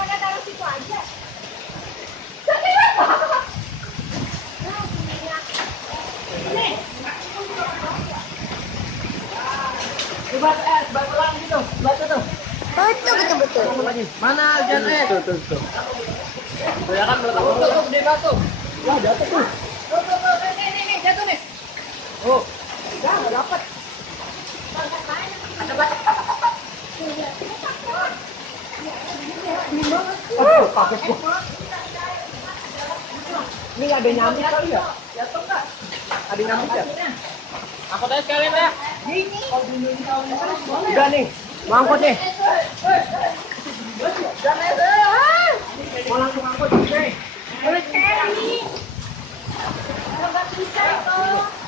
pada taruh situ aja. Batu lagi tuh, batu tuh. Betul. Mana jangan Tuh. ya kan tuh di batu. Wah, jatuh tuh. Tuh, nih, jatuh nih. Oh, nggak dapat. Ada batu. Kaget gua. Ini ada nyamuk kali ya? Jatuh nggak? Ada nyamuk ya? Aku tanya sekalian ya. Gini. Udah nih, mau angkut nih. Mau langsung angkut nih. Udah cari. Nggak bisa itu.